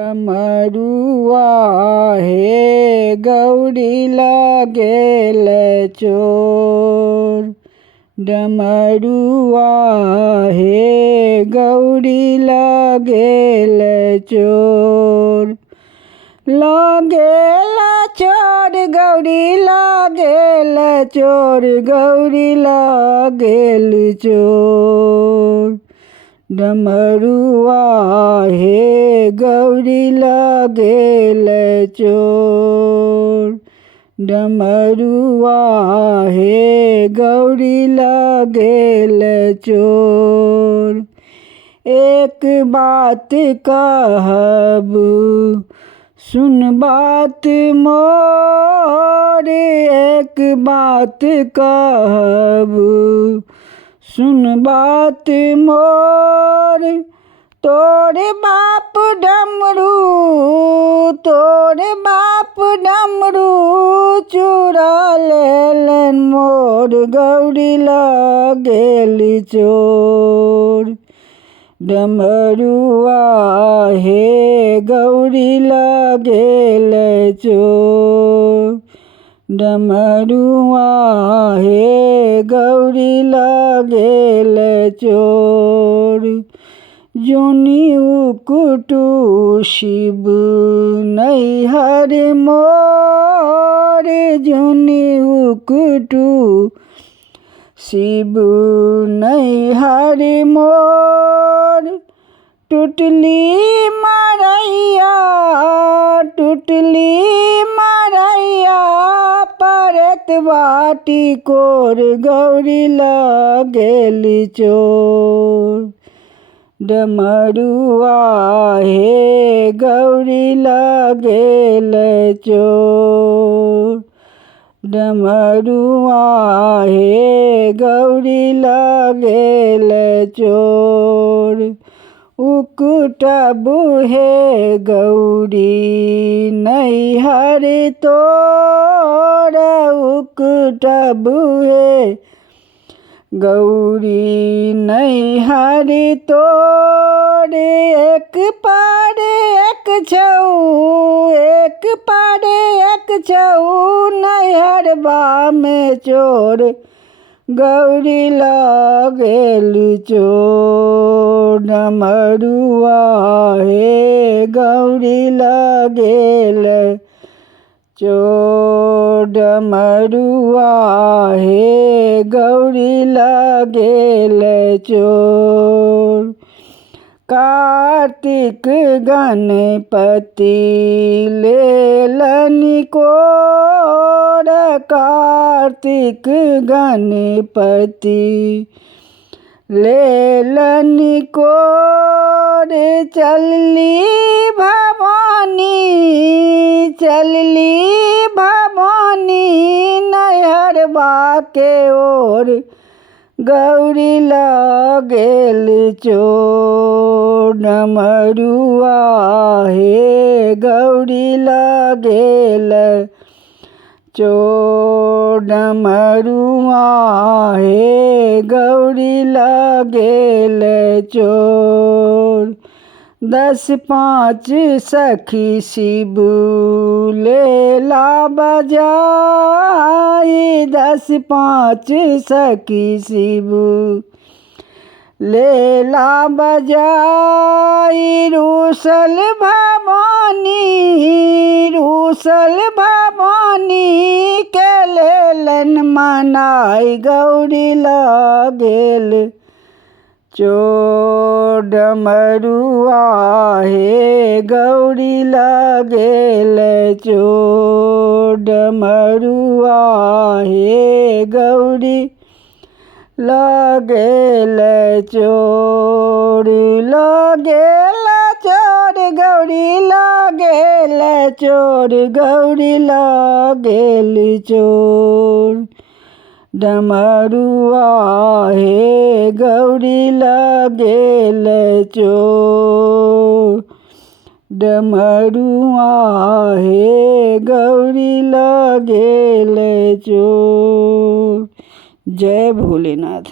डमरुआ हे गौरी लागेल चोर। डमरुआ हे गौरी लागेल चोर। लागेल चोर गौरी लागेल चोर, गौरी लागेल चोर। डमरुआ हे गौरी लागेल चोर। डमरुआ हे गौरी लागेल चोर। एक बात कहबू सुन बात मोर, एक बात कहबू सुन बात मोर। तोरे बाप डमरू, तोरे बाप डमरू चुरा लेलन मोर, गौरी लागेल चोर। डमरुआ हे गौरी लागेल चोर। डमरुआ हे गौरी लागेल चोर। जोनी उकुटू शिव नैहर मोर, जोनी उकुटू शिव नैहर मोर। टुटली मरैया, टुटली मरैया परत बाटी कोर, गौरी लागेल चोर। डमरुआ हे गौरी लागेल चोर। डमरुआ हे गौरी लागेल चोर। उकुटबू हे गौरी नैहर तोर, उकुटबू हे गौरी नैहर तोर। एक पार एक छऊ, एक पार एक छऊ नैहरबा में चोर, गौरी लागेल चोर। डमरुआ हे गौरी लागेल चोर। डमरुआ हे गौरी लागेल चोर। कार्तिक गणपति लेलन कोर, कार्तिक गणपति लेलन कोर। चलली भवानी, चलली भवानी नैहरबा के ओर, गौरी लागेल चोर। डमरुआ हे गौरी लागेल चोर। डमरुआ हे गौरी लागेल चोर। 10 5 सखी शिव लेला बजाई, 10 5 सखी शिव लेला बजाई। रूसल भवानी, रूसल भवानी के लेलन मनाई, गौरी लागेल चोर। डमरुआ हे गौरी लागेल चोर। डमरुआ हे गौरी लागेल चोर। लागेल चोर गौरी लागेल चोर, गौरी लागेल चोर। डमरुआ हे गौरी लागेल चोर। डमरुआ हे गौरी लागेल चोर। जय भोलेनाथ।